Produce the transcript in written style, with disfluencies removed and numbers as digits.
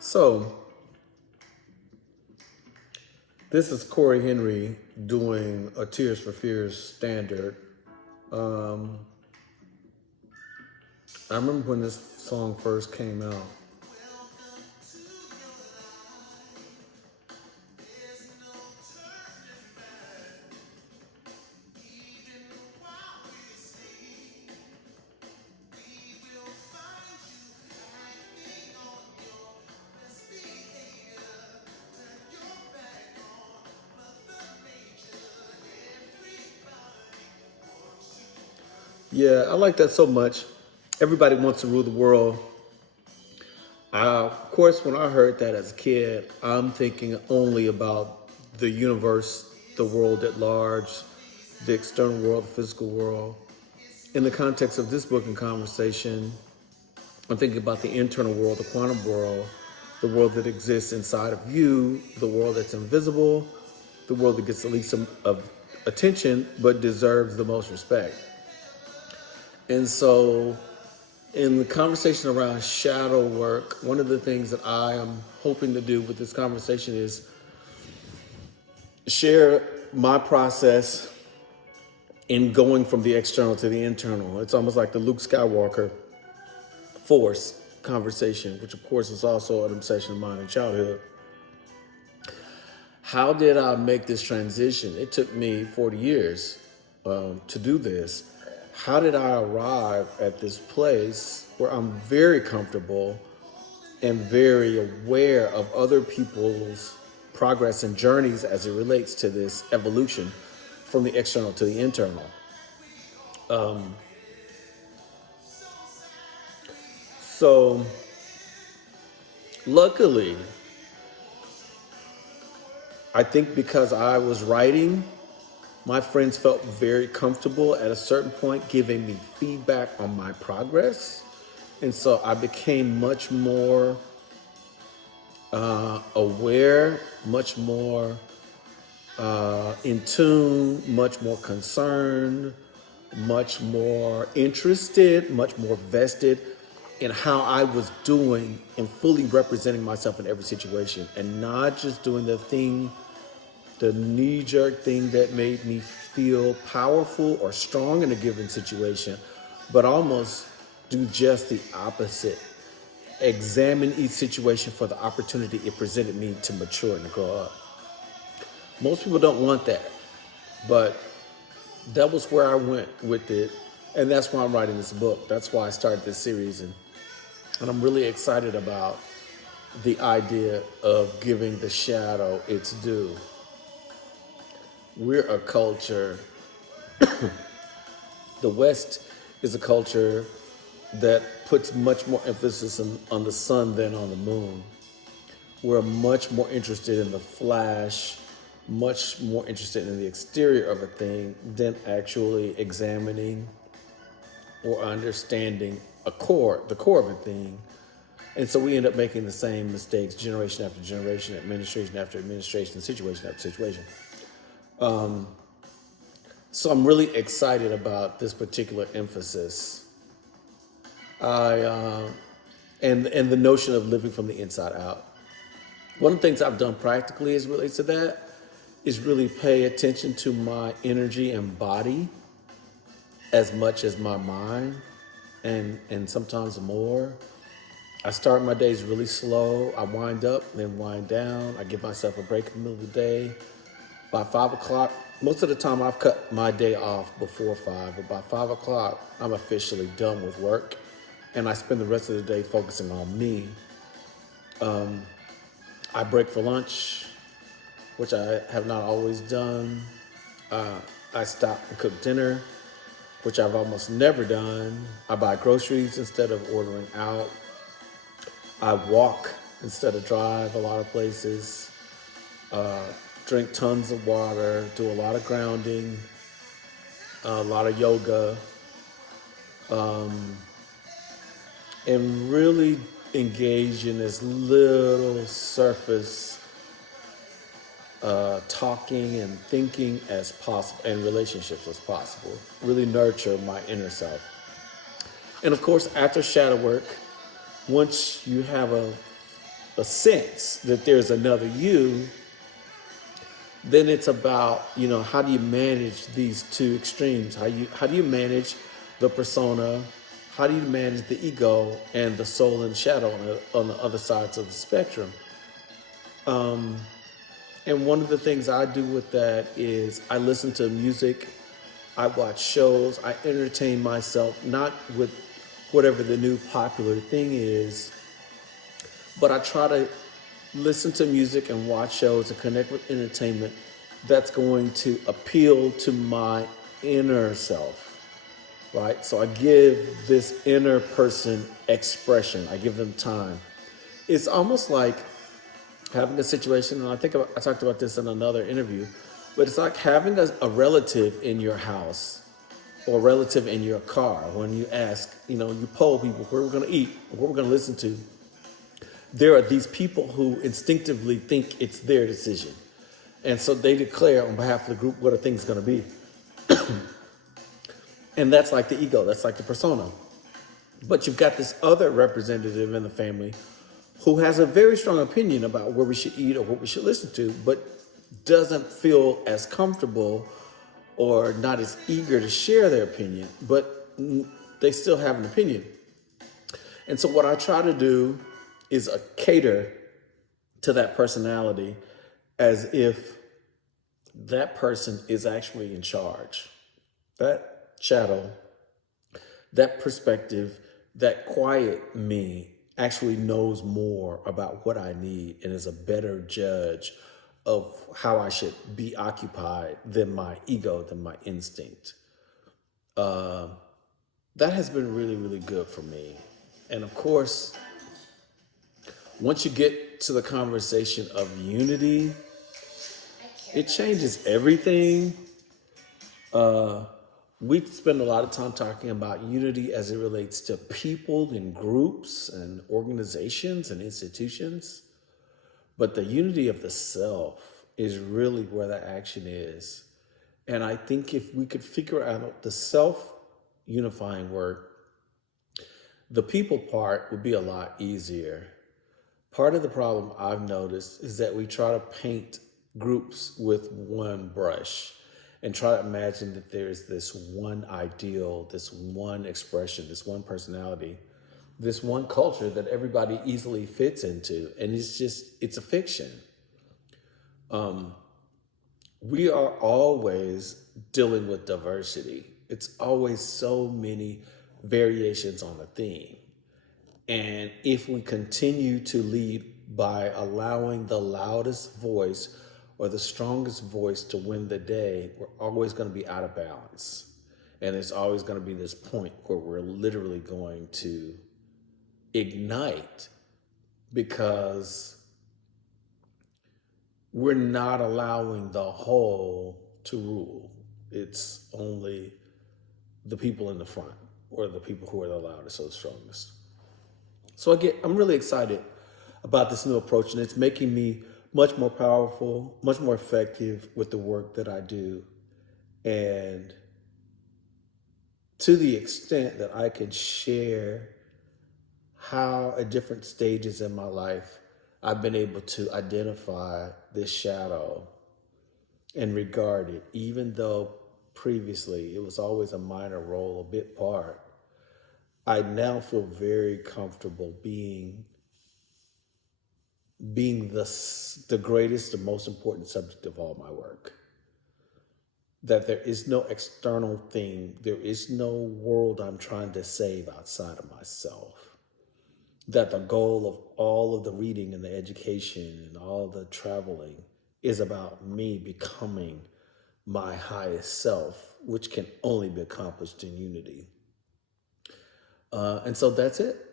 So, this is Corey Henry doing a Tears for Fears standard. Um, I remember when this song first came out. Yeah, I like that so much. Everybody wants to rule the world. Of course, when I heard that as a kid, I'm thinking only about the universe, the world at large, the external world, the physical world. In the context of this book and conversation, I'm thinking about the internal world, the quantum world, the world that exists inside of you, the world that's invisible, the world that gets the least of attention but deserves the most respect. And so, in the conversation around shadow work, one of the things that I am hoping to do with this conversation is share my process in going from the external to the internal. It's almost like the Luke Skywalker Force conversation, which of course is also an obsession of mine in childhood. How did I make this transition? It took me 40 years to do this. How did I arrive at this place where I'm very comfortable and very aware of other people's progress and journeys as it relates to this evolution from the external to the internal? So luckily, I think because I was writing, my friends felt very comfortable at a certain point giving me feedback on my progress. And so I became much more aware, much more in tune, much more concerned, much more interested, much more vested in how I was doing and fully representing myself in every situation, and not just doing the knee-jerk thing that made me feel powerful or strong in a given situation, but almost do just the opposite. Examine each situation for the opportunity it presented me to mature and to grow up. Most people don't want that, but that was where I went with it, and that's why I'm writing this book. That's why I started this series, and I'm really excited about the idea of giving the shadow its due. We're a culture, the West is a culture that puts much more emphasis on the sun than on the moon. We're much more interested in the flash, much more interested in the exterior of a thing than actually examining or understanding the core of a thing. And so we end up making the same mistakes generation after generation, administration after administration, situation after situation. So I'm really excited about this particular emphasis. And the notion of living from the inside out. One of the things I've done practically as it relates to that is really pay attention to my energy and body as much as my mind, and sometimes more. I start my days really slow. I wind up, then wind down. I give myself a break in the middle of the day. By 5 o'clock, most of the time I've cut my day off before 5, but by 5 o'clock, I'm officially done with work, and I spend the rest of the day focusing on me. I break for lunch, which I have not always done. I stop and cook dinner, which I've almost never done. I buy groceries instead of ordering out. I walk instead of drive a lot of places. Drink tons of water, do a lot of grounding, a lot of yoga, and really engage in as little surface talking and thinking as possible, and relationships as possible. Really nurture my inner self. And of course, after shadow work, once you have a sense that there's another you, then it's about, how do you manage these two extremes? How do you manage the persona? How do you manage the ego and the soul and shadow on the other sides of the spectrum? And one of the things I do with that is I listen to music, I watch shows, I entertain myself, not with whatever the new popular thing is, but I try to listen to music and watch shows and connect with entertainment that's going to appeal to my inner self, right? So I give this inner person expression, I give them time. It's almost like having a situation, and I talked about this in another interview, but it's like having a relative in your house or a relative in your car. When you ask, you poll people where we're going to eat, or what we're going to listen to, there are these people who instinctively think it's their decision. And so they declare on behalf of the group what a thing's going to be. And that's like the ego, that's like the persona. But you've got this other representative in the family who has a very strong opinion about where we should eat or what we should listen to, but doesn't feel as comfortable or not as eager to share their opinion, but they still have an opinion. And so what I try to do is cater to that personality as if that person is actually in charge. That shadow, that perspective, that quiet me actually knows more about what I need and is a better judge of how I should be occupied than my ego, than my instinct. That has been really, really good for me. And of course, once you get to the conversation of unity, it changes everything. We spend a lot of time talking about unity as it relates to people and groups and organizations and institutions. But the unity of the self is really where the action is. And I think if we could figure out the self unifying work, the people part would be a lot easier. Part of the problem I've noticed is that we try to paint groups with one brush and try to imagine that there's this one ideal, this one expression, this one personality, this one culture that everybody easily fits into. And it's a fiction. We are always dealing with diversity. It's always so many variations on a theme. And if we continue to lead by allowing the loudest voice or the strongest voice to win the day, we're always going to be out of balance. And there's always going to be this point where we're literally going to ignite because we're not allowing the whole to rule. It's only the people in the front or the people who are the loudest or the strongest. So I'm really excited about this new approach, and it's making me much more powerful, much more effective with the work that I do. And to the extent that I can share how at different stages in my life, I've been able to identify this shadow and regard it, even though previously it was always a minor role, a bit part. I now feel very comfortable being the greatest and most important subject of all my work. That there is no external thing, there is no world I'm trying to save outside of myself. That the goal of all of the reading and the education and all the traveling is about me becoming my highest self, which can only be accomplished in unity. And so that's it.